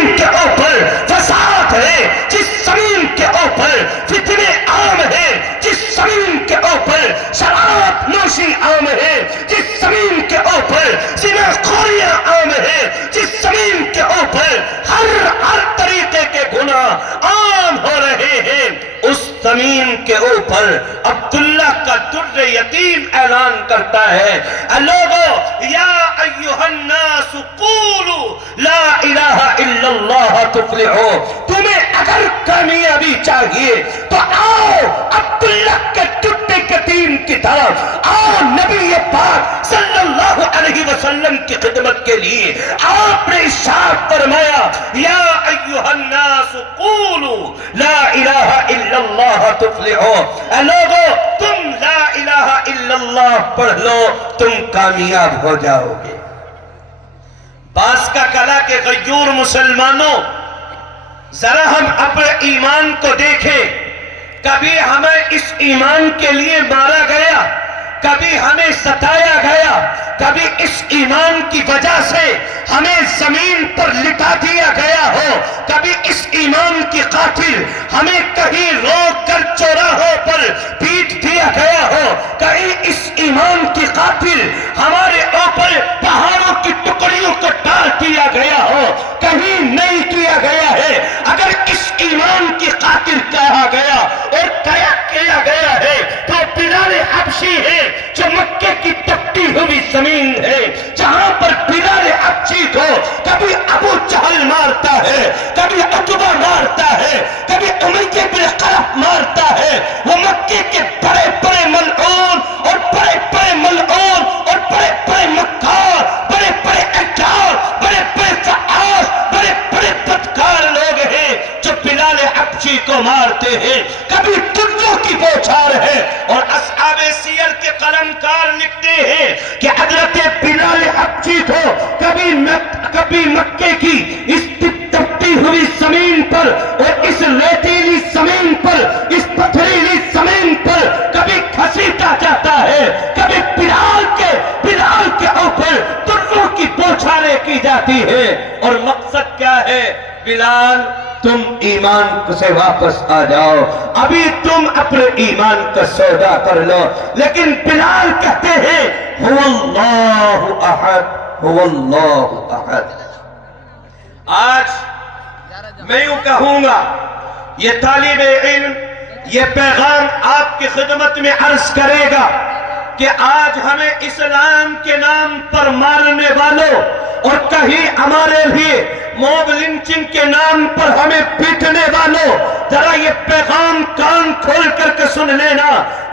زمین کے اوپر فساد ہے، جس زمین کے اوپر فتنے عام ہیں، جس زمین کے اوپر شراب نوشی عام ہے، جس زمین کے اوپر زنا خوریاں عام ہے، جس زمین کے اوپر ہر طریقے کے گناہ عام ہو رہے ہیں، اس زمین کے اوپر عبداللہ کا در یتیم اعلان کرتا ہے، لوگو یا ایھا الناس قولوا لا الہ الا اللہ تفلحوا، تمہیں اگر کامیابی چاہیے تو آؤ عبداللہ کے ٹوٹے یتیم کی طرف، آؤ نبی پاک صلی اللہ علیہ وسلم کی خدمت کے لیے۔ آپ نے ارشاد فرمایا یا ایھا الناس قولوا لا الہ الا اللہ تفلحوا، اے لوگو تم لا الہ الا اللہ پڑھ لو تم کامیاب ہو جاؤ گے۔ باس کا کلا کہ غیور مسلمانوں، ذرا ہم اپنے ایمان کو دیکھیں، کبھی ہمیں اس ایمان کے لیے مارا گیا، کبھی ہمیں ستایا گیا، کبھی اس ایمان کی وجہ سے ہمیں زمین پر لٹا دیا گیا ہو، کبھی اس ایمان کی خاطر ہمیں کہیں روک کر چوراہوں پر پیٹ دیا گیا ہو، کہیں اس ایمان کی خاطر ہمارے اوپر پہاڑوں کی ٹکڑیوں کو ڈال دیا گیا ہو، کہیں نہیں کیا گیا ہے۔ اگر اس ایمان کی خاطر کہا گیا اور کیا گیا ہے تو بلال حبشی ہے جو مکے کی تپتی ہوئی زمین ہے، جہاں پر بلال حبشی کو کبھی ابو جہل مارتا ہے، کبھی عتبہ مارتا ہے، کبھی امیہ بن خلف مارتا ہے، وہ مکے کے بڑے بڑے ملعون اور بڑے بڑے ملعون اور بڑے بڑے مکار، بڑے بڑے اجار، بڑے بڑے فعال، بڑے بڑے بدکار لوگ ہیں جو بلال حبشی کو مارتے ہیں، کبھی ترجوں کی بوچھار ہے۔ اور اصحاب سیر کے قلمکار لکھتے ہیں کہ حضرت بلال حبشی کو کبھی مکے کی اس تپتی ہوئی زمین پر اور اس ریتیلی زمین پر، اس پتھریلی زمین پر کبھی گھسیٹا جاتا ہے، کبھی بلال کے اوپر ترجوں کی بوچھاریں کی جاتی ہے۔ اور مقصد کیا ہے؟ بلال تم ایمان سے واپس آ جاؤ، ابھی تم اپنے ایمان کا سودا کر لو۔ لیکن بلال کہتے ہیں هو اللہ احد، هو اللہ احد۔ آج میں یوں کہوں گا، یہ طالب علم یہ پیغام آپ کی خدمت میں عرض کرے گا کہ آج ہمیں اسلام کے نام پر مارنے والوں اور کہیں ہمارے لیے موب لنچنگ کے نام پر ہمیں پیٹنے والوں، ذرا یہ پیغام کان کھول کر کے سن لینا۔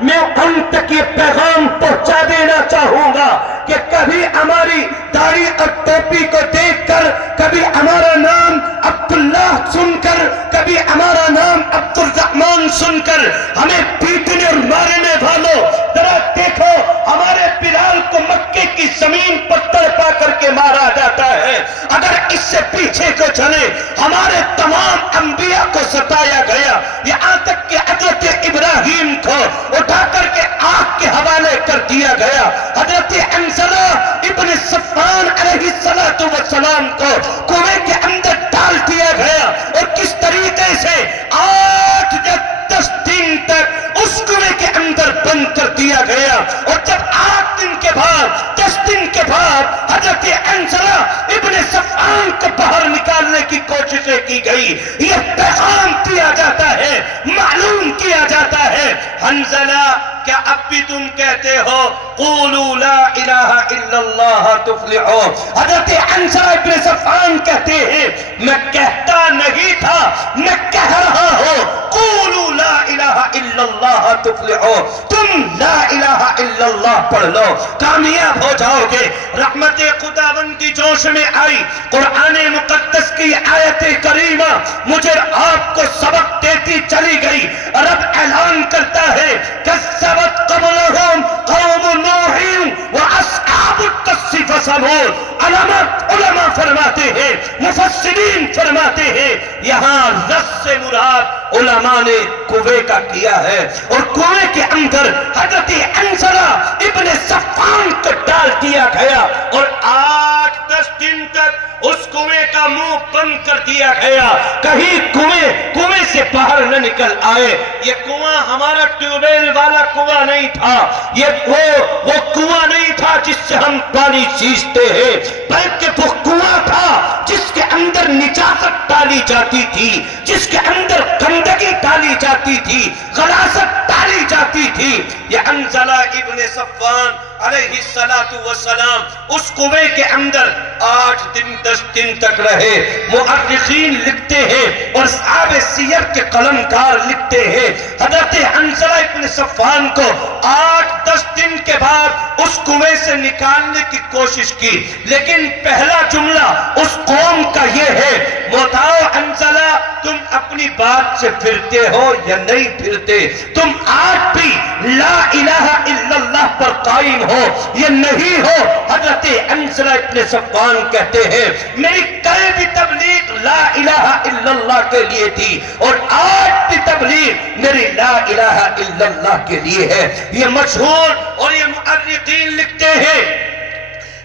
میں ان تک یہ پیغام پہنچا دینا چاہوں گا کہ کبھی ہماری داڑھی اور ٹوپی کو دیکھ کر، کبھی ہمارا نام عبداللہ سن کر، کبھی ہمارا نام عبد الرحمن سن کر ہمیں پیٹنے اور مارنے والوں، ذرا دیکھو ہمارے بلال کو مکے کی زمین پر تڑپا کر کے مارا جاتا ہے۔ اگر اس سے پیچھے کو چلے، ہمارے تمام انبیاء کو ستایا گیا، یہاں تک کہ حضرت ابراہیم کو اٹھا کر کے آگ کے حوالے کر دیا گیا، حضرت حنظلہ ابن صفوان علیہ السلام کو کنویں کے اندر ڈال دیا گیا، اور کس طریقے سے 8 یا 10 دن تک اس کنویں کے اندر بند کر دیا گیا، اور جب 8 دن کے بعد 10 دن کے بعد حضرت حنظلہ ابن صفوان کو باہر نکالنے کی کوششیں کی گئی، یہ پیغام دیا جاتا ہے، معلوم کیا جاتا ہے۔ حنظلہ کیا اب بھی تم کہتے ہو قولوا لا الہ الا اللہ تفلحوا؟ حضرت حنظلہ ابن صفوان کہتے ہیں میں کہتا نہیں تھا، میں کہہ رہا ہوں قولوا لا الہ الا اللہ تفلحوا، تم لا الہ الا اللہ پڑھ لو کامیاب ہو جاؤ گے۔ رحمت خداوند کی جوش میں آئی، قرآن مقدس کی آیت کریمہ مجھے آپ کو سبق دیتی چلی گئی۔ رب اعلان کرتا ہے کذبت قبلہم قوم نوح واصحاب الکہف وثمود۔ علماء فرماتے ہیں، مفسرین فرماتے ہیں، یہاں رس سے مراد علماء نے کنویں کا کیا ہے، اور کنویں کے اندر حضرت انزلہ ابن صفوان کو ڈال دیا گیا، اور 8-10 دن تک اس کنویں کا منہ بند کر دیا گیا، کہیں کنویں سے باہر نہ نکل آئے۔ یہ کنواں ہمارا ٹیوب ویل والا کنواں نہیں تھا، یہ وہ کنواں نہیں تھا جس سے ہم پانی سینچتے ہیں، بلکہ وہ کنواں تھا جس کے اندر نجاست ڈالی جاتی تھی، جس کے اندر گندگی ڈالی جاتی تھی، غلاظت ڈالی جاتی تھی۔ یہ انزلہ ابن صفوان علیہ السلام اس کنویں کے اندر 8-10 دن تک رہے۔ مؤرخین لکھتے ہیں اور اصحاب سیر کے قلمکار لکھتے ہیں، حضرت انزلہ ابن صفوان کو 8-10 دن کے بعد اس کنویں سے نکالنے کی کوشش کی، لیکن پہلا جملہ اس قوم کا یہ ہے، بتاؤ انزلہ تم اپنی بات سے پھرتے ہو یا نہیں پھرتے؟ تم آج بھی لا الہ الا اللہ پر قائم ہو یا نہیں ہو؟ حضرت انزلہ ابن صفوان کہتے ہیں میری کل بھی تبلیغ لا الہ الا اللہ کے لیے تھی، اور آج بھی تبلیغ میری لا الہ الا اللہ کے لیے ہے۔ یہ مشہور اور یہ مؤرخین لکھتے ہیں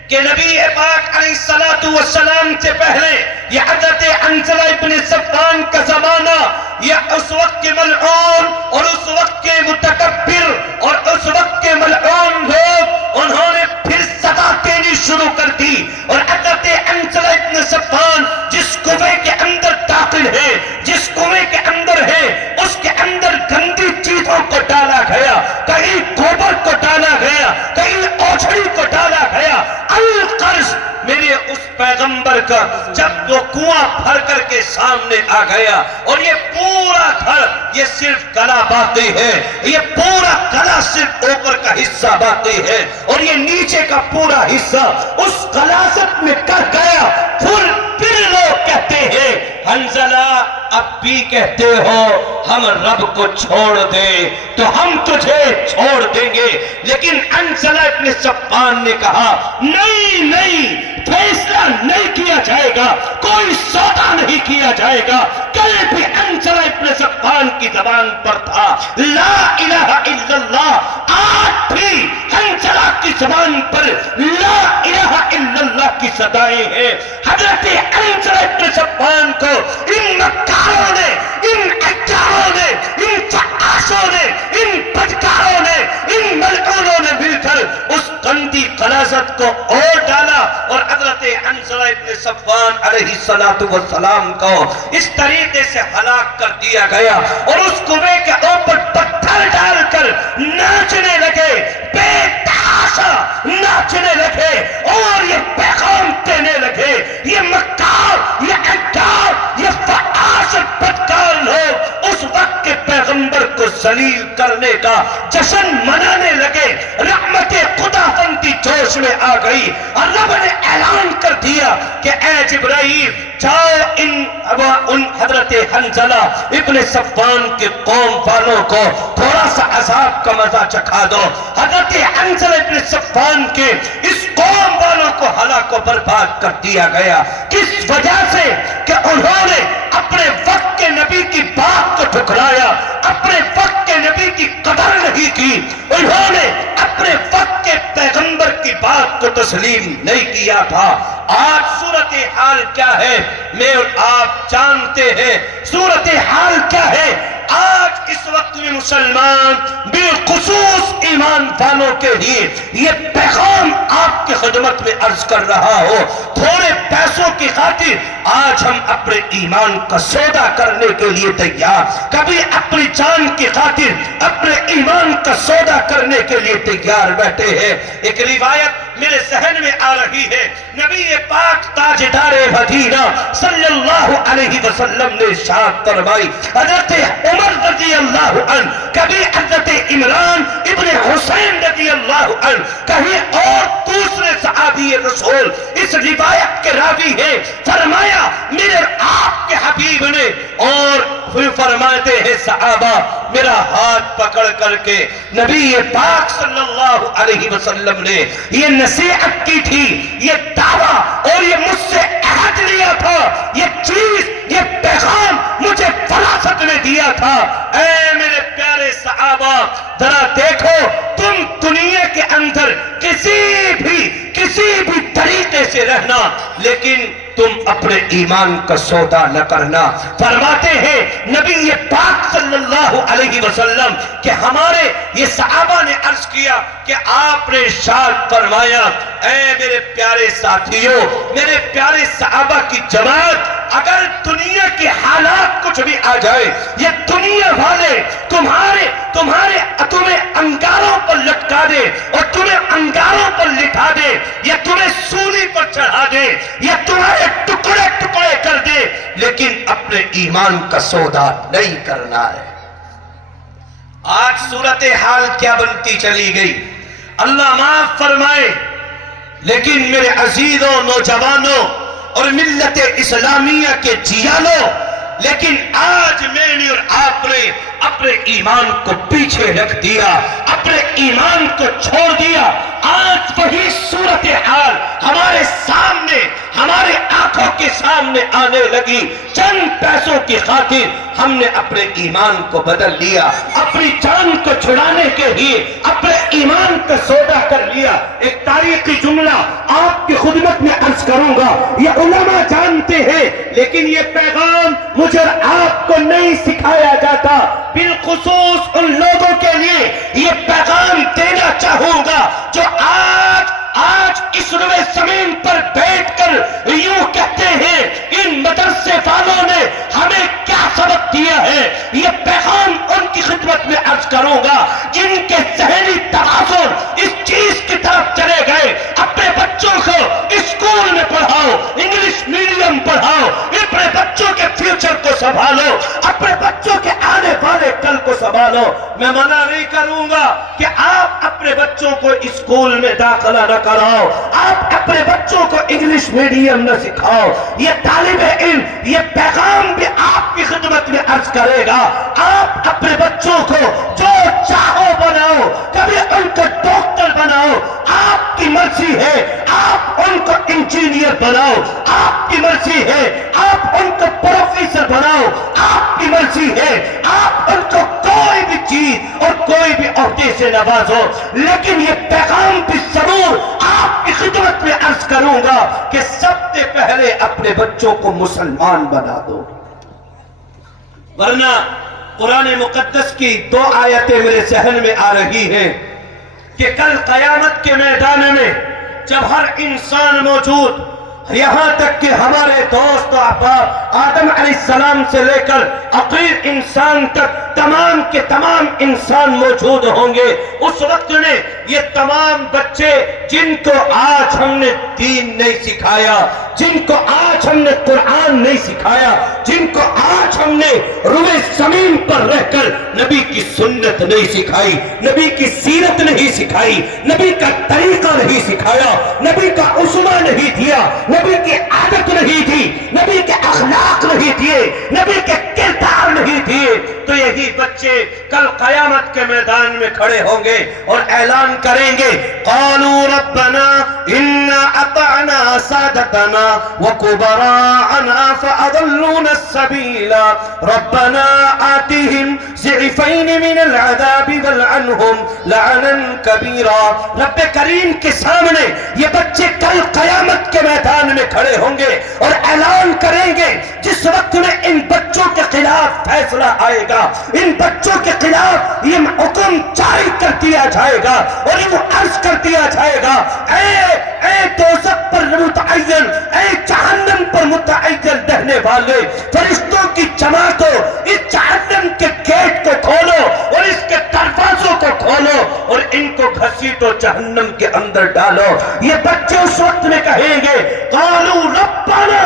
کہ نبی پاک علیہ السلام سے پہلے یہ حضرت انزلہ ابن صفوان کا زمانہ، یہ اس وقت کے ملعون اور اس وقت کے متکبر اور اس وقت کے ملعون لوگ، انہوں نے پھر سزا دینی شروع کر دی، اور حضرت انزلہ ابن صفوان جس کنویں کے اندر داخل ہے، جس کنویں کے اندر ہے، اس کے اندر گندی چیزوں کو ڈالا گیا، کہیں گوبر کو ڈالا گیا، کہیں اوجھڑی کو ڈالا گیا۔ القرض میرے اس پیغمبر کا جب وہ کنواں بھر کر کے سامنے آ گیا، اور یہ پورا گھر یہ صرف گلا باقی ہے، یہ پورا گلا صرف اوپر کا حصہ باقی ہے، اور یہ نیچے کا پورا حصہ اس غلاظت میں کر گیا۔ پھر لوگ کہتے ہیں حنظلہ اب بھی کہتے ہو ہم رب کو چھوڑ دیں تو ہم تجھے چھوڑ دیں گے، لیکن حنظلہ ابن صفوان نے کہا نہیں، فیصلہ نہیں کیا جائے گا، کوئی سودا نہیں کیا جائے گا۔ کل بھی حنظلہ ابن صفوان کی زبان پر تھا لا الہ الا اللہ، آج بھی حنظلہ کی زبان پر لا الہ الا اللہ کی صدائیں ہیں۔ حضرت حنظلہ ابن صفوان کو ان مکاروں نے، ان اجاروں نے، ان فحاشوں نے، ان بدکاروں نے، ان ملعونوں نے مل کر اس گندی غلاظت کو اور ڈالا، اور حضرت حنظلہ ابن صفوان علیہ السلام کو اس طریقے سے ہلاک کر دیا گیا، اور اس کنویں کے اوپر پتھر ڈال کر ناچنے لگے، بے تحاشا ناچنے لگے، اور یہ پیغام دینے لگے، یہ مکار، یہ اجار، یہ فحاش بدکار لوگ اس وقت کے پیغمبر کو ذلیل کرنے کا جشن منانے لگے۔ رحمت خدا بندی جوش میں آ گئی، اور رب نے اعلان کر دیا کہ اے جبرائیل جاؤ ان حضرت حنظلہ ابن صفوان کے قوم والوں کو تھوڑا سا عذاب کا مزہ چکھا دو۔ حضرت حنظلہ ابن صفوان کے اس قوم والوں کو ہلاک و برباد کر دیا گیا، کس وجہ سے کہ انہوں نے اپنے وقت کے نبی کی بات کو ٹھکرایا، اپنے وقت کے نبی کی قدر نہیں کی، انہوں نے اپنے وقت کے پیغمبر کی بات کو تسلیم نہیں کیا تھا۔ آج صورتحال کیا ہے میں اور آپ جانتے ہیں، صورتحال کیا ہے آج اس وقت میں مسلمان بالخصوص ایمان والوں کے لیے یہ پیغام آپ کی خدمت میں عرض کر رہا ہو، تھوڑے پیسوں کی خاطر آج ہم اپنے ایمان کا سودا کرنے کے لیے تیار، کبھی اپنی جان کی خاطر اپنے ایمان کا سودا کرنے کے لیے تیار بیٹھے ہیں۔ ایک روایت میرے ذہن میں آ رہی ہے، نبی پاک تاجدار مدینہ صلی اللہ علیہ وسلم نے ارشاد فرمائی، حضرت عمر رضی اللہ عنہ، کبھی حضرت عمران ابن حسین رضی اللہ عنہ، کہیں اور دوسرے صحابی رسول اس روایت کے راوی ہیں، فرمایا میرے آپ کے حبیب نے، اور پھر فرماتے ہیں صحابہ میرا ہاتھ پکڑ کر کے نبی پاک صلی اللہ علیہ وسلم نے یہ نصیحت کی تھی، یہ دعویٰ اور یہ مجھ سے عہد لیا تھا، یہ چیز، یہ پیغام مجھے فراست میں دیا پیچھے رہنا لیکن تم اپنے ایمان کا سودا نہ کرنا۔ فرماتے ہیں نبی پاک صلی اللہ علیہ وسلم کہ ہمارے یہ صحابہ نے عرض کیا کہ آپ نے ارشاد فرمایا اے میرے پیارے ساتھیوں، میرے پیارے صحابہ کی جماعت، اگر دنیا کے حالات کچھ بھی آ جائے، یہ دنیا والے تمہیں انگاروں پر لٹکا دے اور تمہیں انگاروں پر لٹا دے، یا تمہیں سولی پر چڑھا دے، یا تمہارے ٹکڑے ٹکڑے کر دے، لیکن اپنے ایمان کا سودا نہیں کرنا ہے۔ آج صورتحال کیا بنتی چلی گئی، اللہ معاف فرمائے، لیکن میرے عزیزوں، نوجوانوں اور ملت اسلامیہ کے جیانوں، لیکن آج میں نے اور آپ نے اپنے ایمان کو پیچھے رکھ دیا، اپنے ایمان کو چھوڑ دیا۔ آج وہی صورتحال ہمارے سامنے، ہمارے آنکھوں کے سامنے آنے لگی۔ چند پیسوں کی خاطر ہم نے اپنے ایمان کو بدل لیا، اپنی جان کو چھڑانے کے لیے اپنے ایمان کا سودا کر لیا۔ ایک تاریخی جملہ آپ کی خدمت میں عرض کروں گا، یہ علماء جانتے ہیں لیکن یہ پیغام مجھے اور آپ کو نہیں سکھایا جاتا۔ بالخصوص ان لوگوں کے لیے یہ پیغام دینا چاہوں گا جو آج اس روئے زمین پر بیٹھ کر یوں کہتے ہیں ان مدرسے والوں نے ہمیں کیا سبق دیا ہے۔ یہ پیغام ان کی خدمت میں عرض کروں گا جن کے ذہنی تغافل اس چیز کی طرف چلے گئے۔ اپنے بچوں کو اسکول میں پڑھاؤ، انگلش میڈیم پڑھاؤ، اپنے بچوں کے فیوچر کو سنبھالو، اپنے بچوں کے آنے والے کل کو سنبھالو۔ میں منع نہیں کروں گا کہ آپ اپنے بچوں کو اسکول میں داخلہ نہ کراؤ، آپ اپنے بچوں کو انگلش میڈیم نہ سکھاؤ۔ یہ طالب علم یہ پیغام بھی آپ کی خدمت میں عرض کرے گا، آپ اپنے بچوں کو جو چاہو بناؤ، کبھی ان کو ڈاکٹر بناؤ، آپ کی مرضی ہے، آپ ان کو انجینئر بناؤ، آپ کی مرضی ہے، آپ ان کو پروفیسر بناؤ، آپ کی مرضی ہے، آپ ان کو کوئی بھی چیز اور کوئی بھی عہدے سے نوازو، لیکن یہ پیغام بھی ضرور آپ کی خدمت میں عرض کروں گا کہ سب سے پہلے اپنے بچوں کو مسلمان بنا دو، ورنہ قرآن مقدس کی 2 آیتیں میرے ذہن میں آ رہی ہیں کہ کل قیامت کے میدان میں جب ہر انسان موجود، یہاں تک کہ ہمارے دوست و احباب آدم علیہ السلام سے لے کر آخری انسان تک تمام کے تمام انسان موجود ہوں گے، اس وقت میں یہ تمام بچے جن کو آج ہم نے دین نہیں سکھایا، جن کو آج ہم نے قرآن نہیں سکھایا، جن کو آج ہم نے روئے زمین پر رہ کر نبی کی سنت نہیں سکھائی، نبی کی سیرت نہیں سکھائی، نبی کا طریقہ نہیں سکھایا، نبی کا اسوہ نہیں دیا، نبی کی عادت نہیں دی، نبی کے اخلاق نہیں دیے، نبی کے کردار نہیں دیے، تو یہی بچے کل قیامت کے میدان میں کھڑے ہوں گے اور اعلان کریں گے قالوا ربنا انا اطعنا سادتنا وكبراءنا فاضلونا السبيل ربنا آتهم ضعفين من العذاب والعنهم لعنا كبيرا۔ رب کریم کے سامنے یہ بچے کل قیامت کے میدان میں کھڑے ہوں گے اور اعلان کریں گے، جس وقت میں ان بچوں کے خلاف فیصلہ آئے گا، ان بچوں کے خلاف یہ حکم جاری کر دیا جائے گا اور یہ عرض کر دیا جائے گا اے دوزخ پر متعین، اے جہنم پر متعین رہنے والے فرشتوں کی جماعتوں، اس جہنم کے گیٹ کو کھولو اور اس کے دروازوں کو کھولو اور ان کو گھسیٹو جہنم کے اندر ڈالو۔ یہ بچے اس وقت میں کہیں گے قالوا ربنا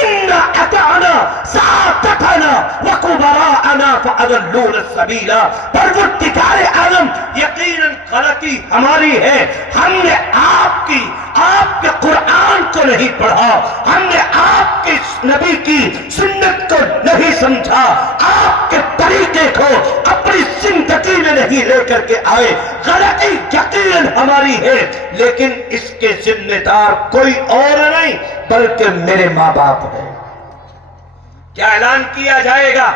انا اطعنا سادتنا وكبراءنا فاضلونا السبيل۔ پروردگار عالم یقیناً غلطی ہماری ہے، ہم نے آپ کے قرآن کو نہیں پڑھا، ہم نے آپ کے نبی کی سنت کو نہیں سمجھا، آپ کے طریقے کو اپنی زندگی میں نہیں لے کر کے آئے۔ غلطی یقیناً ہماری ہے، لیکن اس کے ذمہ دار کوئی اور نہیں بلکہ میرے ماں باپ ہیں۔ کیا اعلان کیا جائے گا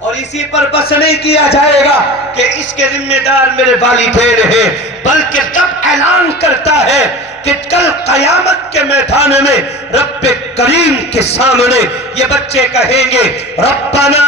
اور اسی پر بس نہیں کیا جائے گا کہ اس کے ذمہ دار میرے والدین ہیں، بلکہ رب اعلان کرتا ہے کہ کل قیامت کے میدان میں رب کریم کے سامنے یہ بچے کہیں گے ربنا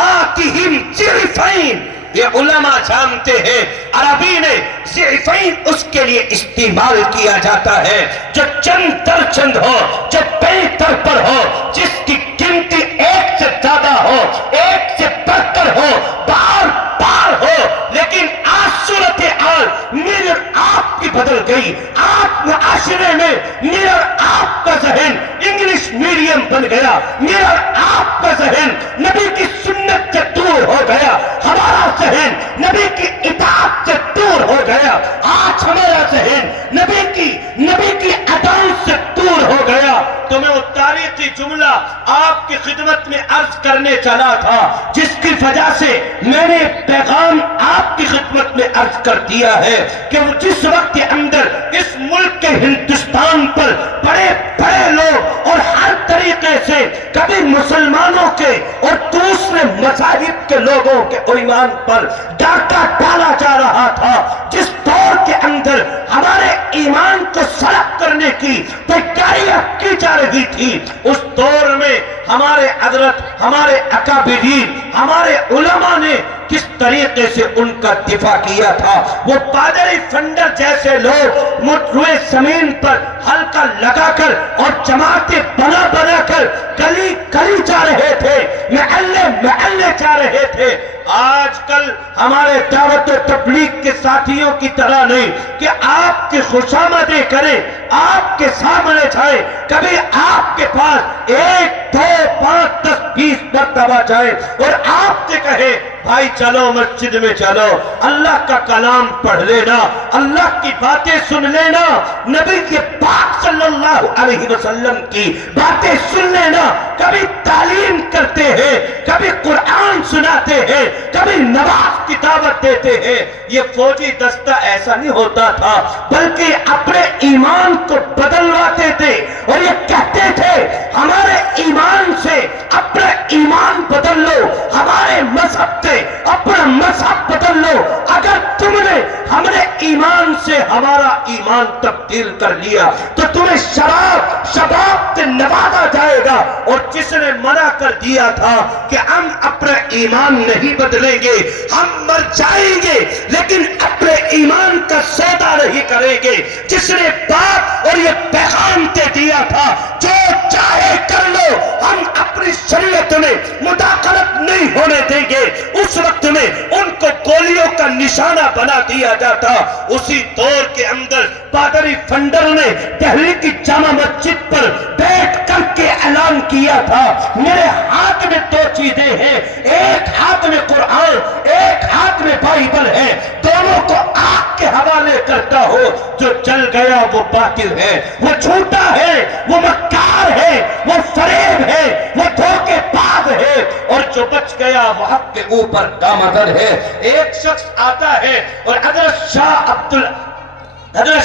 آتہم ضعفین۔ یہ علماء جانتے ہیں عربی نے ضعفین اس کے لیے استعمال کیا جاتا ہے جو چند در چند ہو، جو بہتر پر ہو، جس کی قیمتی ایک سے زیادہ ہو، ایک سے بڑھ کر ہو، بار بار ہو۔ لیکن آج صورتحال میرے آپ کی بدل گئی۔ آپ معاشرے میں میرا آپ کا ذہن انگلش میڈیم بن گیا، میرا آپ کا ذہن نبی کی سنت سے دور ہو گیا، ہمارا ذہن نبی کی اطاعت سے دور ہو گیا، آج ہمارا ذہن نبی کی ادائیں سے دور ہو گیا۔ تو میں وہ تاریخی جملہ آپ کی خدمت میں عرض کرنے چلا تھا جس کی وجہ سے میں نے پیغام آپ کی خدمت میں عرض کر دیا ہے کہ وہ جس وقت کے اندر اس ملک کے ہندوستان پر بڑے بڑے لوگ اور ہر طریقے سے کبھی مسلمانوں کے اور دوسرے مذاہب کے لوگوں کے ایمان پر ڈاکہ ڈالا جا رہا تھا، جس دور کے اندر ہمارے ایمان کو سلب کرنے کی تیاریاں کی جا رہی تھی، اس دور میں ہمارے حضرت، ہمارے اکابرین، ہمارے علماء نے کس طریقے سے ان کا دفاع کیا تھا۔ وہ پادری فنڈر جیسے لوگ روئے زمین پر حلقہ لگا کر اور جماعتیں بنا بنا کر گلی گلی جا رہے تھے، محلے محلے جا رہے تھے۔ آج کل ہمارے دعوت و تبلیغ کے ساتھیوں کی طرح نہیں کہ آپ کی خوشامدیں کریں، آپ کے سامنے جائیں، کبھی آپ کے پاس 1 2 5 10 20 مرتبہ جائے اور آپ سے کہے بھائی چلو مسجد میں چلو، اللہ کا کلام پڑھ لینا، اللہ کی باتیں سن لینا، نبی کے پاک صلی اللہ علیہ وسلم کی باتیں سن لینا۔ کبھی تعلیم کرتے ہیں، کبھی قرآن سناتے ہیں، کبھی نماز کی دعوت دیتے ہیں۔ یہ فوجی دستہ ایسا نہیں ہوتا تھا، بلکہ اپنے ایمان کو بدلواتے تھے اور یہ کہتے تھے ہمارے ایمان سے اپنا ایمان بدل لو، ہمارے مذہب سے اپنا مذہب بدل لو۔ اگر تم نے ہمارے ایمان سے ہمارا ایمان تبدیل کر لیا تو تمہیں شباب سے نوازا جائے گا، اور جس نے منع کر دیا تھا کہ ہم اپنا ایمان نہیں بدلیں گے، ہم مر جائیں گے لیکن اپنے ایمان کا سودا نہیں کریں گے، جس نے بات اور یہ پیغام دے دیا تھا جو چاہے کر لو، ہم اپنی شریعت میں مداخلت نہیں ہونے دیں گے، اس وقت میں ان کو گولیوں کا نشانہ بنا دیا جاتا۔ اسی دور کے اندر پادری فنڈر نے دہلی کی جامع مسجد پر بیٹھ کر کے اعلان کیا تھا میرے ہاتھ میں 2 چیزیں ہیں، ایک ہاتھ میں قرآن، ایک ہاتھ میں بائبل ہے، دونوں کو آگ کے حوالے کرتا ہو، جو جل گیا وہ باطل ہے، وہ جھوٹا ہے، وہ مکار ہے، وہ فریب ہے، وہ دھوکے باز ہے، اور جو بچ گیا وہ حق کے اوپر گامزن ہے۔ ایک شخص آتا ہے اور حضرت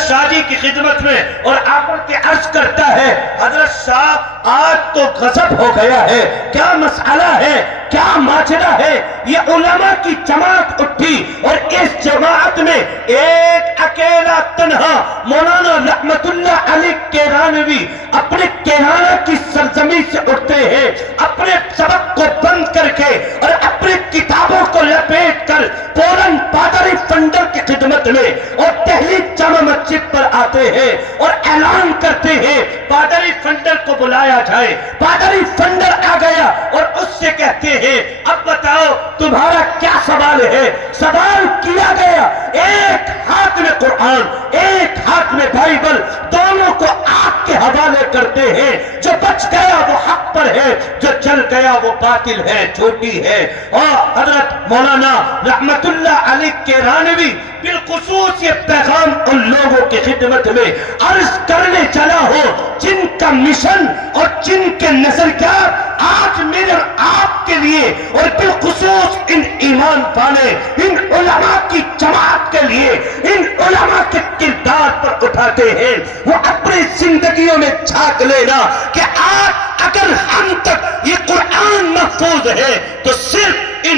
شاہ جی کی خدمت میں اور آپ کے عرض کرتا ہے حضرت شاہ آج تو غضب ہو گیا ہے، کیا مسئلہ ہے، کیا ماجرا ہے؟ یہ علماء کی جماعت اٹھی اور اس جماعت میں ایک اکیلا تنہا مولانا رحمت اللہ علیہ کیرانوی اپنے کیرانہ کی سرزمین سے اٹھتے ہیں، اپنے سبق کو بند کر کے اور اپنی کتابوں کو لپیٹ کر فوراً پادری فنڈر کی خدمت میں اور دہلی جامع مسجد پر آتے ہیں اور اعلان کرتے ہیں پادری فنڈر کو بلایا جائے۔ پادری فنڈر آ گیا اور اس سے کہتے ہیں اب بتاؤ تمہارا کیا سوال ہے؟ سوال کیا گیا، ایک ہاتھ میں قرآن، ایک ہاتھ میں بائبل، دونوں کو آگ کے حوالے کرتے ہیں، جو بچ گیا وہ حق پر ہے، جو چل گیا وہ باطل ہے، جھوٹی ہے۔ اور حضرت مولانا رحمت اللہ علیہ کیرانوی بالخصوص یہ پیغام ان لوگوں کی خدمت میں عرض کرنے چلا ہو جن کا مشن اور جن کے نظریات آج میرے آپ کے لیے اور بالخصوص ان ایمان والے، ان علماء کی جماعت کے لیے، ان علماء کے کردار پر اٹھاتے ہیں۔ وہ اپنی زندگیوں میں جھانک لینا کہ آج اگر ہم تک یہ قرآن محفوظ ہے تو صرف ان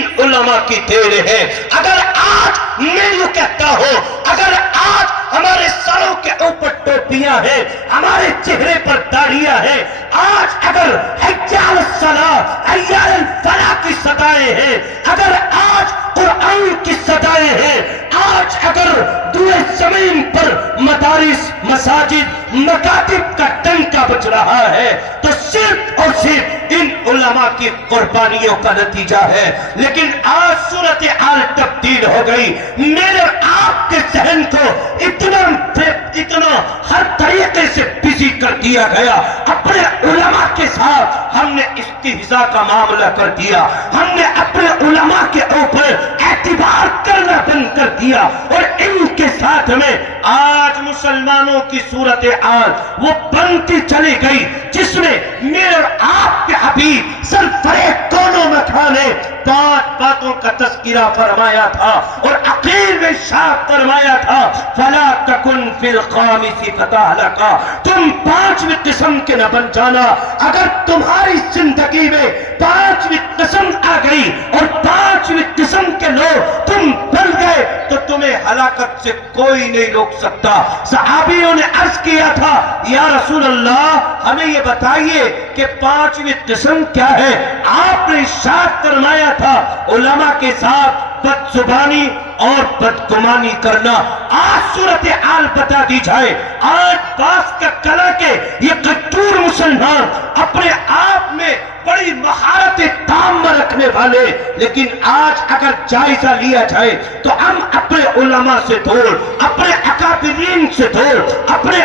علماء کی دیر ہے۔ اگر آج میں یہ کہتا ہوں، اگر آج ہمارے سروں کے اوپر ٹوپیاں ہیں، ہمارے چہرے پر داڑھیاں ہیں، آج اگر حی علی الصلاۃ حی علی الفلاح کی صدائیں ہیں، اگر آج قرآن کی صدائیں ہیں، آج اگر دور زمین پر مدارس، مساجد، مکاتب کا ڈنکا بج رہا ہے تو صرف اور صرف ان علماء کی قربانیوں کا نتیجہ ہے۔ لیکن آج صورتحال تبدیل ہو گئی، میرے آپ کے ذہن کو اتنا ہر طریقے سے بزی کر دیا گیا، اپنے علماء کے ساتھ ہم نے استہزاء کا معاملہ کر دیا، ہم نے اپنے علماء کے اوپر اعتبار کرنا بند کر دیا، اور ان کے ساتھ میں آج مسلمانوں کی صورتحال وہ بنتی چلی گئی جس میں میرے اور آپ کے حبیب سرفرے کونوں مکان نے 5 باتوں کا تذکرہ فرمایا تھا، اور عقیل میں شاہ فرمایا تھا فَلَا تَكُنْ فِي الْخَامِسِ فَتَهْلَكَ، تم 5ویں قسم کے نہ بن جانا۔ اگر تمہاری زندگی میں 5ویں قسم آ گئی اور 5ویں قسم کے لوگ تم بن گئے تو تمہیں ہلاکت سے کوئی نہیں روک سکتا۔ صحابیوں نے عرض کیا تھا یا رسول اللہ ہمیں یہ بتائیے کہ 5ویں قسم کیا ہے؟ آپ نے ارشاد فرمایا تھا علماء کے ساتھ بد زبانی اور بدگمانی کرنا۔ آج صورتحال بتا دی جائے، آج باس کا کلا کے یہ غدور مسلمان اپنے آپ میں بڑی مہارت تامہ رکھنے والے، لیکن آج اگر جائزہ لیا جائے تو ہم اپنے علماء سے دور، اپنے اکابرین سے دور، اپنے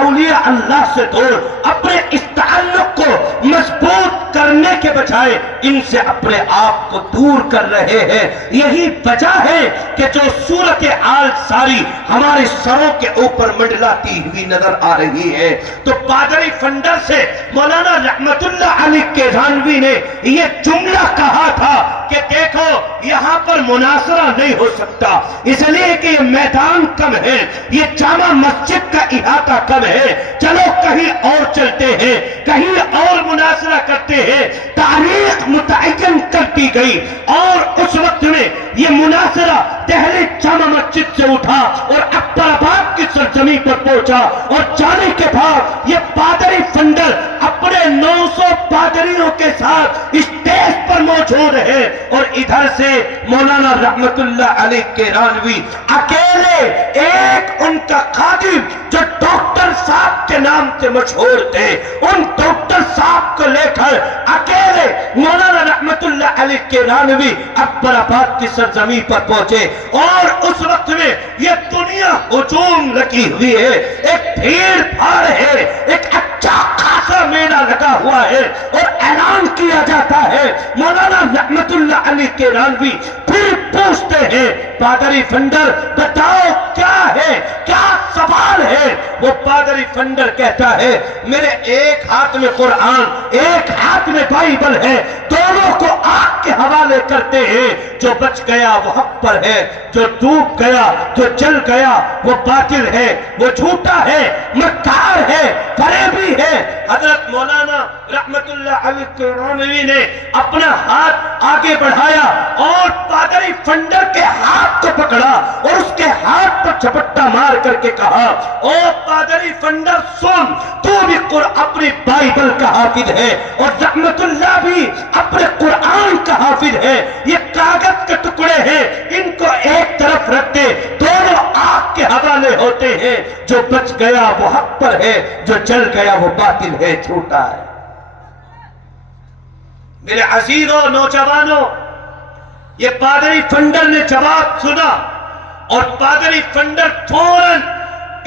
اولیاء اللہ سے دور، اپنے اس تعلق کو مضبوط کرنے کے بجائے ان سے اپنے آپ کو دور کر رہے ہیں۔ یہی وجہ ہے کہ جو صورتحال ساری ہمارے سروں کے اوپر منڈلاتی ہوئی نظر آ رہی ہے۔ تو پادری فنڈر سے مولانا رحمت اللہ علیہ کے رانوی نے یہ جملہ کہا تھا کہ دیکھو یہاں پر مناظرہ نہیں ہو سکتا، اس لیے کہ یہ میدان کم ہے، یہ جامع مسجد کا احاطہ کم ہے، چلو کہیں اور چلتے ہیں، کہیں اور مناظرہ کرتے ہیں۔ تاریخ متعین کرتی گئی اور اس وقت میں یہ مناظرہ دہلی جامع مسجد سے اٹھا اور اکبر آباد کی سرزمین پر پہنچا، اور جانے کے بعد یہ پادری فنڈر اپنے 900 پادریوں کے ساتھ اسٹیج پر موجود ہے، اور ادھر سے مولانا رحمت اللہ علیہ کے رانوی اکیلے ایک ان کا خادم جو ڈاکٹر صاحب کے نام سے مشہور تھے، ان ڈاکٹر صاحب کو لے کر اکیلے مولانا رحمت اللہ علیہ کے رانوی اکبر آباد کی سرزمین پر پہنچے، اور اس وقت میں یہ دنیا ہجوم لگی ہوئی ہے، ایک بھیڑ بھاڑ ہے، ایک اچھا خاصا میلہ لگا ہوا ہے، اور اعلان کیا جاتا ہے۔ مولانا رحمت اللہ علیہ کے رانوی پھر پوچھتے ہیں پادری فنڈر بتاؤ کیا ہے، کیا سوال ہے؟ وہ پادری فنڈر کہتا ہے میرے ایک ہاتھ میں قرآن، ایک ہاتھ میں بائبل ہے، دونوں کو آگ کے حوالے کرتے ہیں، جو بچ گیا وہ حق پر ہے، جو ڈوب گیا، جو جل گیا وہ باطل ہے، وہ جھوٹا ہے، مکار ہے، فریبی ہے۔ حضرت مولانا رحمت اللہ علیہ کے رانوی نے اپنا ہاتھ آگے بڑھایا اور پادری فنڈر کے ہاتھ کو پکڑا اور اس کے ہاتھ پر جھپٹا مار کر کے کہا او پادری فنڈر سن، تو بھی اپنی بائبل کا حافظ ہے اور رحمت اللہ بھی اپنے قرآن کا حافظ ہے، یہ کاغذ کے ٹکڑے ہیں، ان کو ایک طرف رکھ دے، دونوں آگ کے حوالے ہوتے ہیں، جو بچ گیا وہ حق پر ہے، جو جل گیا وہ باطل ہے، جھوٹا ہے۔ میرے عزیزوں نوجوانوں، یہ پادری فنڈر نے جواب سنا اور پادری فنڈر فوراً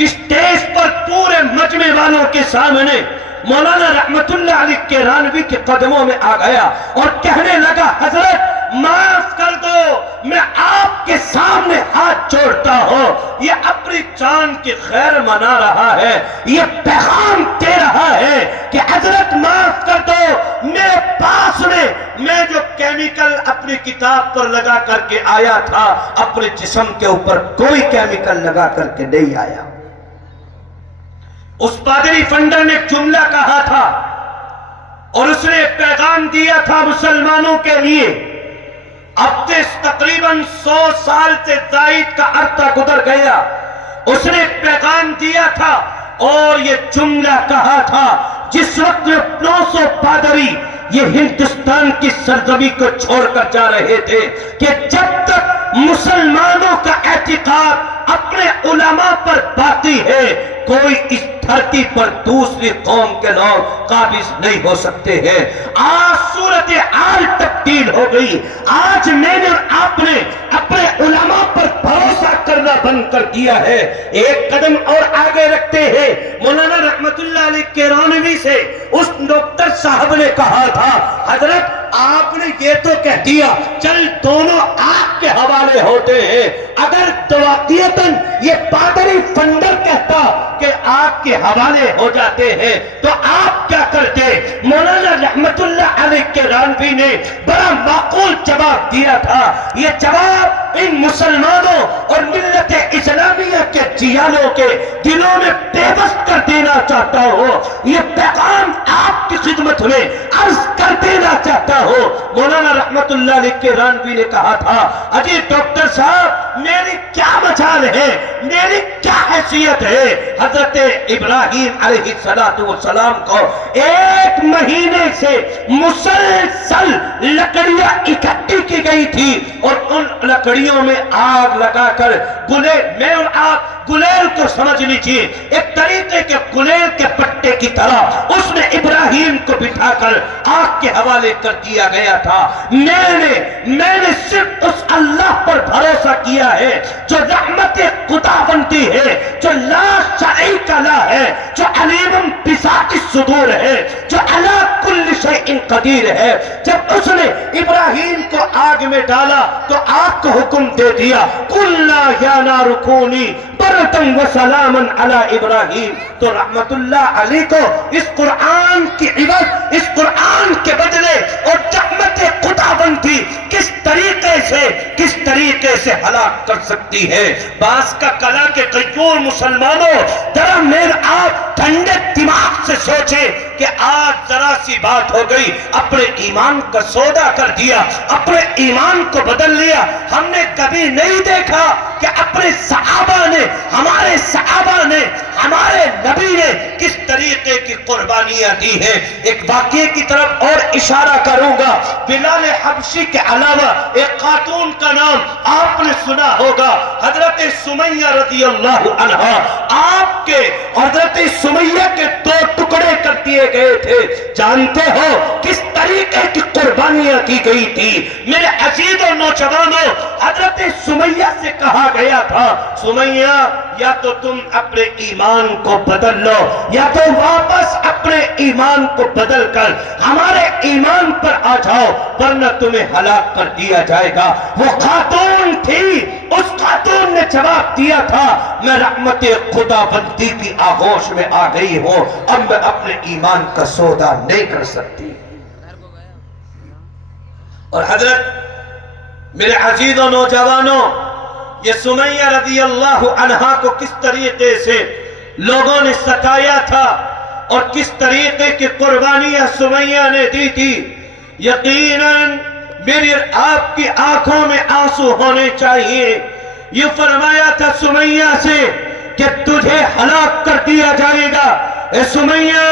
اسٹیج پر پورے مجمع والوں کے سامنے مولانا رحمت اللہ علیہ کے رانوی کے قدموں میں آ گیا اور کہنے لگا حضرت معاف کر دو، میں آپ کے سامنے ہاتھ جوڑتا ہوں، یہ اپنی جان کی خیر منا رہا ہے، یہ پیغام دے رہا ہے کہ حضرت معاف کر دو، میرے پاس میں جو کیمیکل اپنی کتاب پر لگا کر کے آیا تھا اپنے جسم کے اوپر کوئی کیمیکل لگا کر کے نہیں آیا۔ اس پادری فنڈر نے جملہ کہا تھا اور اس نے پیغام دیا تھا مسلمانوں کے لیے اب تقریباً 100 سال سے زائد کا عرصہ گزر گیا. اس نے پیغام دیا تھا اور یہ جملہ کہا تھا جس وقت 900 پادری یہ ہندوستان کی سرزمین کو چھوڑ کر جا رہے تھے کہ جب تک مسلمانوں کا اعتقاد اپنے علماء پر باقی ہے کوئی اس دھرتی پر دوسری قوم کے لوگ قابض نہیں ہو سکتے ہیں. آج صورتحال تبدیل ہو گئی. آج میں نے آپ نے اپنے علماء پر بھروسہ کرنا بند کر دیا ہے. ایک قدم اور آگے رکھتے ہیں. مولانا رحمت اللہ علیہ کیرانوی سے اس ڈاکٹر صاحب نے کہا تھا حضرت آپ نے یہ تو کہہ دیا چل دونوں آپ کے حوالے ہوتے ہیں. اگر دواقیتاً یہ پادری فنڈر کہتا کہ آپ کے حوالے ہو جاتے ہیں تو آپ کیا کرتے؟ مولانا رحمت اللہ علیہ کیرانوی نے بڑا معقول جواب دیا تھا. یہ جواب ان مسلمانوں اور ملت اسلامیہ کے جیانوں کے دلوں میں بے بس کر دینا چاہتا ہوں. یہ پیغام آپ کی خدمت میں عرض کر دینا چاہتا ہوں. مولانا رحمت اللہ علیہ کیرانوی نے کہا تھا اجی ڈاکٹر صاحب میری کیا مجال ہے, میری کیا حیثیت ہے؟ حضرت ابراہیم علیہ السلام کو 1 مہینے سے مسلسل لکڑیاں اکٹھی کی گئی تھی اور ان لکڑیوں میں آگ لگا کر میں اور آپ گلیل کو سمجھ لیجیے ایک طریقے کے گلیل کے پٹے کی طرح اس میں ابراہیم کو بٹھا کر آگ کے حوالے کر دیا گیا تھا. میں نے صرف اس اللہ پر بھروسہ کیا ہے جو رحمت خداوندی ہے, جو لا شریک له ہے, جو علیم بذات الصدور ہے, جو علی کل شیء قدیر ہے. جب اس نے ابراہیم کو آگ میں ڈالا تو آگ کو حکم دے دیا قلنا یا نار کونی بردن و سلاما علی ابراہیم. تو رحمت اللہ علیہ کو اس قرآن کی عبادت, اس قرآن کے بدلے اور رحمت خداوندی کس طریقے سے ہلاک کر سکتی ہے. بعض کا کلا کے غیور مسلمانوں ذرا میرے آپ ٹھنڈے دماغ سے سوچے کہ آج ذرا سی بات ہو گئی اپنے ایمان کا سودا کر دیا, اپنے ایمان کو بدل لیا. ہم نے کبھی نہیں دیکھا کہ اپنے صحابہ نے, ہمارے صحابہ نے, ہمارے نبی نے کس طریقے کی قربانیاں دی ہیں. ایک واقعے کی طرف اور اشارہ کروں گا. بلال حبشی کے علاوہ ایک خاتون کا نام آپ نے سنا ہوگا, حضرت سمیہ رضی اللہ عنہا. آپ کے حضرت سمیہ کے 2 ٹکڑے کر دیے گئے تھے. جانتے ہو کس طریقے کی قربانیاں کی گئی تھی؟ میرے عزیز و نوجوانوں, حضرت سمیہ سے کہا گیا تھا سمیہ یا تو تم اپنے ایمان کو بدل لو یا تو واپس اپنے ایمان کو بدل کر ہمارے ایمان پر آ جاؤ ورنہ تمہیں ہلاک کر دیا جائے گا. وہ خاتون تھی, اس خاتون نے جواب دیا تھا میں رحمت خداوندی کی آغوش میں آ گئی ہوں, اب میں اپنے ایمان کا سودا نہیں کر سکتی. اور حضرت میرے عزیز و نوجوانوں, یہ سمیہ رضی اللہ عنہا کو کس طریقے سے لوگوں نے ستایا تھا اور کس طریقے کی قربانیاں سمیہ نے دی تھی. یقیناً میری آپ کی آنکھوں میں آنسو ہونے چاہیے. یہ فرمایا تھا سمیہ سے کہ تجھے ہلاک کر دیا جائے گا. اے سمیہ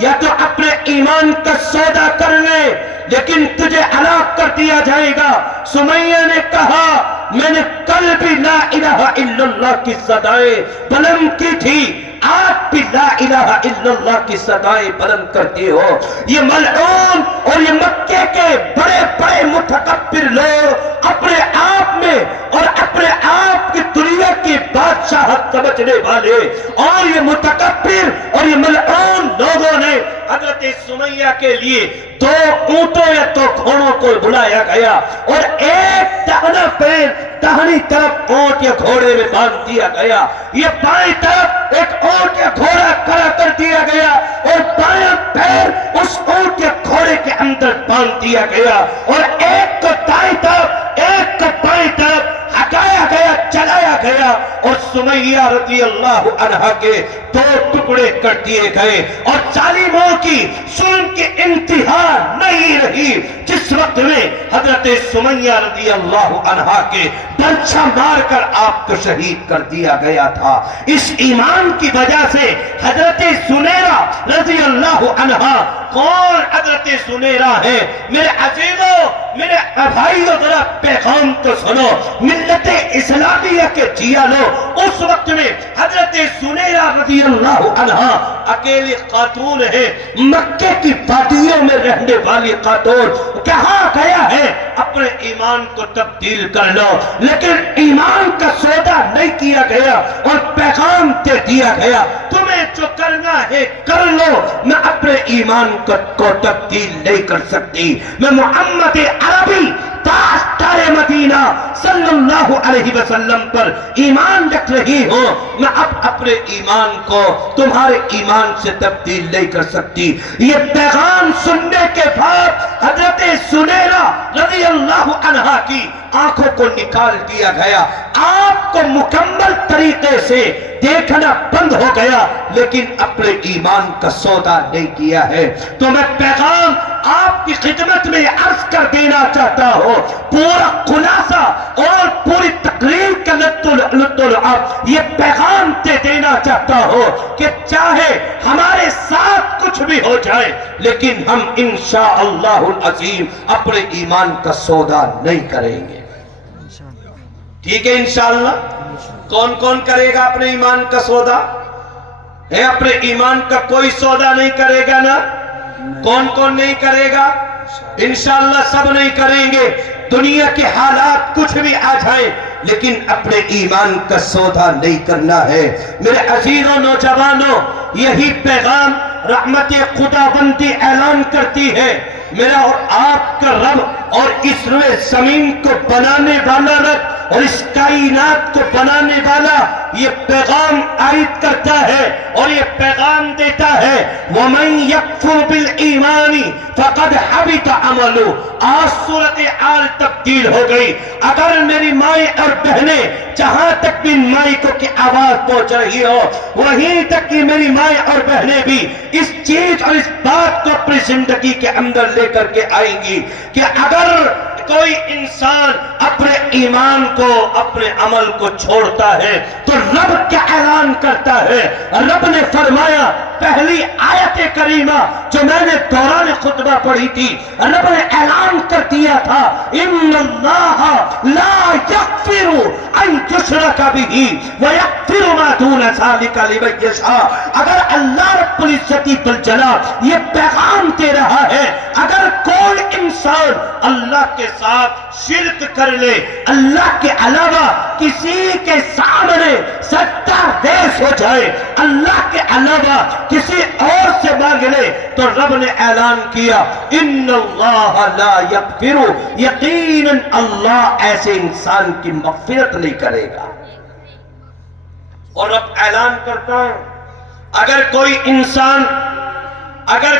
یا تو اپنے ایمان کا سودا کر لے لیکن تجھے ہلاک کر دیا جائے گا. سمیہ نے کہا میں نے کل بھی لا الہ الا اللہ کی صدائیں بلند کی تھی, آج بھی لا الہ الا اللہ کی صدائیں بلند کرتی ہو. یہ ملعون اور یہ مکے کے بڑے بڑے متکبر لوگ اپنے آپ میں اور اپنے آپ کی دنیا کی بادشاہت سمجھنے والے اور یہ متکبر اور یہ ملعون لوگوں نے حضرت سمیہ کے لیے 2 اونٹوں یا 2 گھوڑوں کو بلایا گیا اور ایک دہنا پیر دہنی طرف اونٹ یا گھوڑے میں باندھ دیا گیا, یہ بائیں طرف ایک اونٹ یا گھوڑا کھڑا کر دیا گیا اور بائیں پیر اس اونٹ یا گھوڑے کے اندر باندھ دیا گیا اور ایک کو دائیں طرف ایک کو بائیں طرف ہٹایا گیا, چلایا گیا اور سمیہ رضی اللہ عنہا کے 2 ٹکڑے کر دیے گئے. اور ظالموں کی ظلم کی انتہا نہیں رہی. جس وقت میں حضرت حضرت سمیہ رضی اللہ عنہا کے برچھا مار کر آپ کو شہید کر دیا گیا تھا. اس ایمان کی وجہ سے حضرت سنیرہ رضی اللہ عنہا، کون حضرت سنیرہ ہے میرے عزیزوں، میرے بھائیوں، ذرا پیغام تو سنو، ملت اسلامیہ کے جیا لو. اس وقت میں حضرت سنیرہ رضی اللہ عنہا اکیلی خاتون ہے، مکے کی وادیوں میں رہنے والی خاتون. کہاں گیا ہے اپنے ایمان کو تبدیل کر لو، لیکن ایمان کا سودا نہیں کیا گیا اور پیغام دے دیا گیا تمہیں جو کرنا ہے کر لو، میں اپنے ایمان کو تبدیل نہیں کر سکتی. میں محمد عربی تاجدار مدینہ صلی اللہ علیہ وسلم پر ایمان رکھ رہی ہوں، میں اب اپنے ایمان کو تمہارے ایمان سے تبدیل نہیں کر سکتی. یہ پیغام سننے کے بعد حضرت سنیرہ رضی اللہ عنہا کی آنکھوں کو نکال دیا گیا، آپ کو مکمل طریقے سے دیکھنا بند ہو گیا، لیکن اپنے ایمان کا سودا نہیں کیا ہے. تو میں پیغام آپ کی خدمت میں عرض کر دینا چاہتا ہوں، پورا خلاصہ اور پوری تقریر کا لطف یہ پیغام دے دینا چاہتا ہوں کہ چاہے ہمارے ساتھ کچھ بھی ہو جائے، لیکن ہم انشاءاللہ العظیم اپنے ایمان کا سودا نہیں کریں گے. ٹھیک ہے انشاءاللہ؟ کون کون کرے گا اپنے ایمان کا سودا؟ ہے اپنے ایمان کا کوئی سودا نہیں کرے گا نا؟ کون کون نہیں کرے گا؟ انشاءاللہ سب نہیں کریں گے. دنیا کے حالات کچھ بھی آ جائیں لیکن اپنے ایمان کا سودا نہیں کرنا ہے. میرے عزیزوں، نوجوانوں، یہی پیغام رحمت خداوندی اعلان کرتی ہے. میرا اور آپ کا رب اور اس روئے زمین کو بنانے والا رب اور اس کائنات کو بنانے والا یہ پیغام عائد کرتا ہے اور یہ پیغام دیتا ہے، وَمَن يَكْفُرْ بِالْإِيمَانِ فَقَدْ حَبِطَ عَمَلُهُ. آج صورتحال تبدیل ہو گئی. اگر میری مائیں اور بہنیں جہاں تک بھی مائکوں کی آواز پہنچ رہی ہو، وہیں تک کہ میری مائیں اور بہنیں بھی اس چیز اور اس بات کو اپنی زندگی کے اندر لے کر کے آئیں گی کہ اگر کوئی انسان اپنے ایمان کو، اپنے عمل کو چھوڑتا ہے تو رب کیا اعلان کرتا ہے. رب نے فرمایا، پہلی آیت کریمہ جو میں نے دوران خطبہ پڑھی تھی، رب نے اعلان کر دیا تھا، ان اللہ لا یغفر ان یشرک بہ ویغفر ما دون ذلک لمن یشاء. اگر اللہ رب العزت والجلال یہ پیغام دے رہا ہے، اگر کوئی انسان اللہ کے ساتھ شرک کر لے، اللہ کے علاوہ کسی کے سامنے سجدہ ریز ہو جائے، اللہ کے علاوہ کسی اور سے مانگ لے، تو رب نے اعلان کیا، ان اللہ لا یغفر، یقیناً اللہ ایسے انسان کی مغفرت نہیں کرے گا. اور رب اعلان کرتا ہے، اگر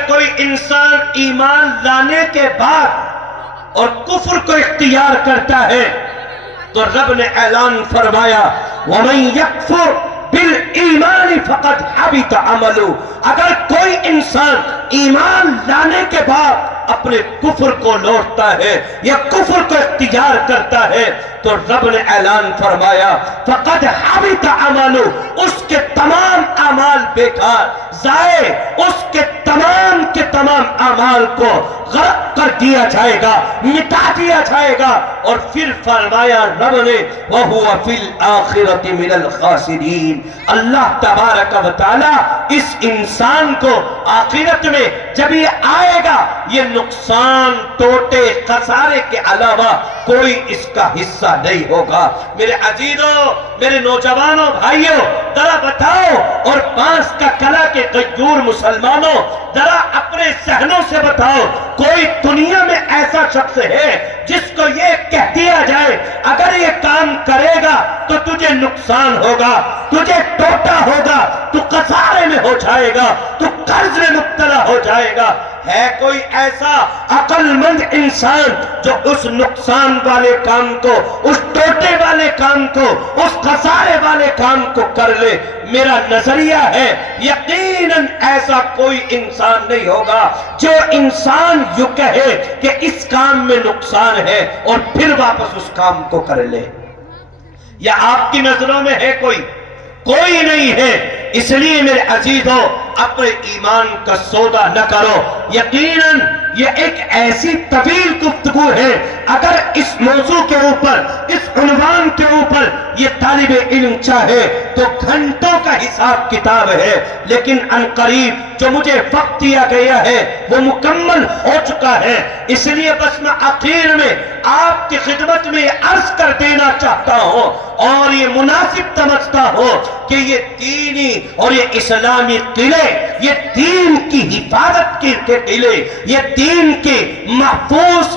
کوئی انسان ایمان لانے کے بعد اور کفر کو اختیار کرتا ہے تو رب نے اعلان فرمایا، وَمَن يَكْفُرْ بِالْإِيمَانِ فَقَدْ حَبِطَ عَمَلُهُ. اگر کوئی انسان ایمان لانے کے بعد اپنے کفر کو لوٹتا ہے یا کفر کو اختیار کرتا ہے تو رب نے اعلان فرمایا، فَقَدْ حَبِطَ عَمَلُهُ. اس کے تمام اعمال بیکار، ضائع، اس کے تمام اعمال کو غرق کر دیا جائے گا، مٹا دیا جائے گا. اور پھر فرمایا رب نے، وَهُوَ فِي الْآخِرَةِ مِنَ الْخَاسِرِينَ. اللہ تبارک و تعالی اس انسان کو آخرت میں جب یہ آئے گا، یہ نقصان، ٹوٹے، خسارے کے علاوہ کوئی اس کا حصہ نہیں ہوگا. میرے عزیزوں، میرے نوجوانوں، بھائیوں، ذرا بتاؤ، اور بانس کا کلا کے غیور مسلمانوں، ذرا اپنے ذہنوں سے بتاؤ، کوئی دنیا میں ایسا شخص ہے جس کو یہ کہہ دیا جائے اگر یہ کام کرے گا تو تجھے نقصان ہوگا، تجھے ٹوٹا ہوگا، تو خسارے میں ہو جائے گا، تو قرض میں مبتلا ہو جائے گا؟ ہے کوئی ایسا عقل مند انسان جو اس نقصان والے کام کو، اس ٹوٹے والے کام کو، اس خسارے والے کام کو کر لے؟ میرا نظریہ ہے یقیناً ایسا کوئی انسان نہیں ہوگا جو انسان یوں کہے کہ اس کام میں نقصان ہے اور پھر واپس اس کام کو کر لے۔ یا آپ کی نظروں میں ہے کوئی نہیں ہے؟ اس لیے میرے عزیزوں، اپنے ایمان کا سودا نہ کرو۔ یقیناً یہ ایک ایسی طویل گفتگو ہے، اگر اس موضوع کے اوپر، اس عنوان کے اوپر یہ طالب علم چاہے تو گھنٹوں کا حساب کتاب ہے، لیکن عنقریب جو مجھے وقت دیا گیا ہے وہ مکمل ہو چکا ہے۔ اس لیے بس میں آخر میں آپ کی خدمت میں یہ عرض کر دینا چاہتا ہوں اور یہ مناسب سمجھتا ہوں کہ یہ دینی اور یہ اسلامی قلعے، یہ دین کی حفاظت کے قلعے، یہ دین کے محفوظ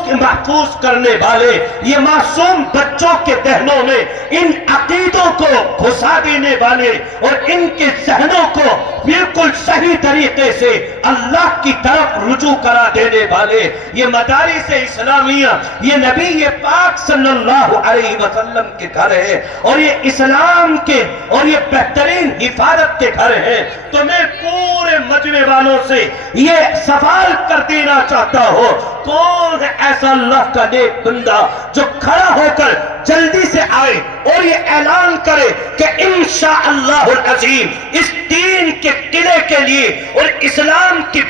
کرنے والے، یہ معصوم بچوں کے ذہنوں میں ان عقیدوں کو گھسا دینے والے اور ان کے ذہنوں کو بالکل صحیح طریقے سے اللہ کی طرف رجوع کرا دینے والے یہ مدارس اسلامیہ، یہ نبی پاک صلی اللہ علیہ وسلم کے گھر ہے اور یہ اسلام کے اور یہ بہترین حفاظت کے گھر ہے۔ تو میں پورے مجمع والوں سے یہ سوال کر دینا چاہتا ہوں، کون ہے ایسا اللہ کا نیک بندہ جو کھڑا ہو کر جلدی سے آئے اور یہ اعلان کرے کہ انشاءاللہ العظیم اس دین کے قلعے کے لیے اور اسلام کی